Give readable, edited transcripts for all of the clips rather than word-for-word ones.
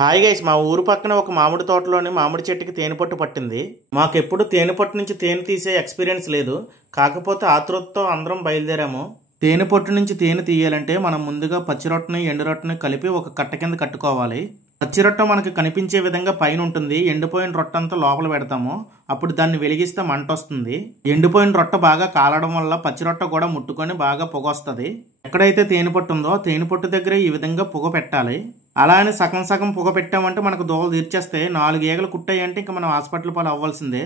Hi guys, మా ఊరు పక్కన ఒక మామిడి తోటలోని మామిడి చెట్టుకి తేనె పట్టు పట్టింది. మాకెప్పుడు తేనె పట్టు నుంచి తేనె తీసే ఎక్స్పీరియన్స్ లేదు. కాకపోతే ఆతృతతో అందరం బయలుదేరాము. తేనె పట్టు నుంచి తేనె తీయాలంటే మనం ముందుగా పచ్చి రొట్టని ఎండు రొట్టని కలిపి ఒక కట్ట కింద కట్టుకోవాలి. పచ్చి రొట్ట మనకి కనిపించే విధంగా పైన ఉంటుంది. ఎండిపోయిన రొట్ట అంతా లోపల పెడతాము. అప్పుడు దాన్ని వెలిగిస్తే మంట వస్తుంది. ఎండిపోయిన రొట్ట బాగా కాలడం వల్ల పచ్చి రొట్ట కూడా ముట్టుకొని బాగా పొగ వస్తుంది. ఎక్కడైతే తేనె పట్టు ఉందో తేనె పట్టు దగ్గర ఈ విధంగా పొగ పెట్టాలి. అలా అని సగం సగం పొగ పెట్టామంటే మనకు దోవలు తీర్చేస్తే 4 ఈగలు కుట్టాయంటే ఇంకా మనం హాస్పిటల్ పాలు అవ్వాల్సిందే.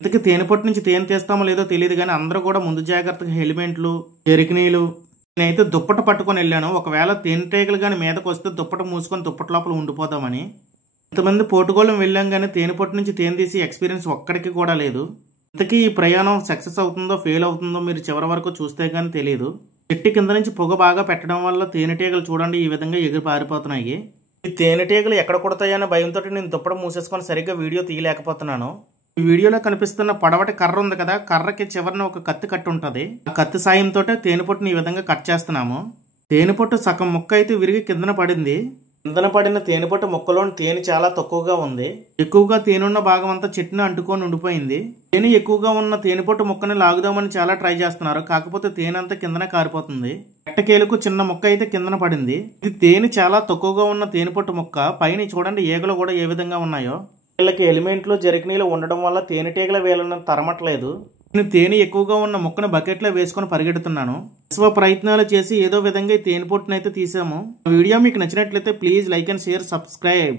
ఇంతకీ తేనె పట్టు నుంచి తేనె తీస్తామో లేదో తెలియదు కానీ అందరూ కూడా ముందు జాగ్రత్తగా హెల్మెట్లు, చెరికినీలు, నేనైతే దుప్పట పట్టుకొని వెళ్ళాను. ఒకవేళ తేనెటీగలు కానీ మీదకి వస్తే దుప్పట మూసుకొని దుప్పట లోపల ఉండిపోదామని. ఇంతమంది పోటుగోళం వెళ్ళాం కానీ తేనె పట్టు నుంచి తేనె తీసి ఎక్స్పీరియన్స్ ఒక్కడికి కూడా లేదు. ఇంతకీ ఈ ప్రయాణం సక్సెస్ అవుతుందో ఫెయిల్ అవుతుందో మీరు చివరి వరకు చూస్తే కానీ తెలియదు. చెట్టు కింద నుంచి పొగ బాగా పెట్టడం వల్ల తేనెటీగలు చూడండి ఈ విధంగా ఎగిరి పారిపోతున్నాయి. ఈ తేనెటీగలు ఎక్కడ కొడతాయన్న భయంతో నేను దుప్పట మూసేసుకొని సరిగ్గా వీడియో తీయలేకపోతున్నాను. ఈ వీడియోలో కనిపిస్తున్న పొడవటి కర్ర ఉంది కదా, కర్రకి చివరిన ఒక కత్తి కట్టు ఉంటుంది. ఆ కత్తి సాయంతో తేనె పట్టుని ఈ విధంగా కట్ చేస్తున్నాము. తేనె పట్టు సగం ముక్క అయితే విరిగి కిందన పడింది. కిందన పడిన తేనె పట్టు ముక్కలోని తేనె చాలా తక్కువగా ఉంది. ఎక్కువగా తేనున్న భాగం అంతా చెట్టును అంటుకొని ఉండిపోయింది. తేనె ఎక్కువగా ఉన్న తేనె పట్టు ముక్కని లాగుదామని చాలా ట్రై చేస్తున్నారు. కాకపోతే తేనె అంతా కిందన కారిపోతుంది. ఎట్టకేలకు చిన్న ముక్క అయితే కిందన పడింది. ఇది తేనె చాలా తక్కువగా ఉన్న తేనె పట్టు ముక్క. పైన చూడండి ఈగలు కూడా ఏ విధంగా ఉన్నాయో. వీళ్ళకి ఎలిమెంట్లు జరికినీలు ఉండడం వల్ల తేనెటీగల వీళ్ళని తరమట్లేదు. నేను తేనె ఎక్కువగా ఉన్న ముక్కను బకెట్లో వేసుకొని పరిగెడుతున్నాను. విశ్వ ప్రయత్నాలు చేసి ఏదో విధంగా ఈ తేనె పొట్టునైతే తీసాము. వీడియో మీకు నచ్చినట్లయితే please like and share, subscribe.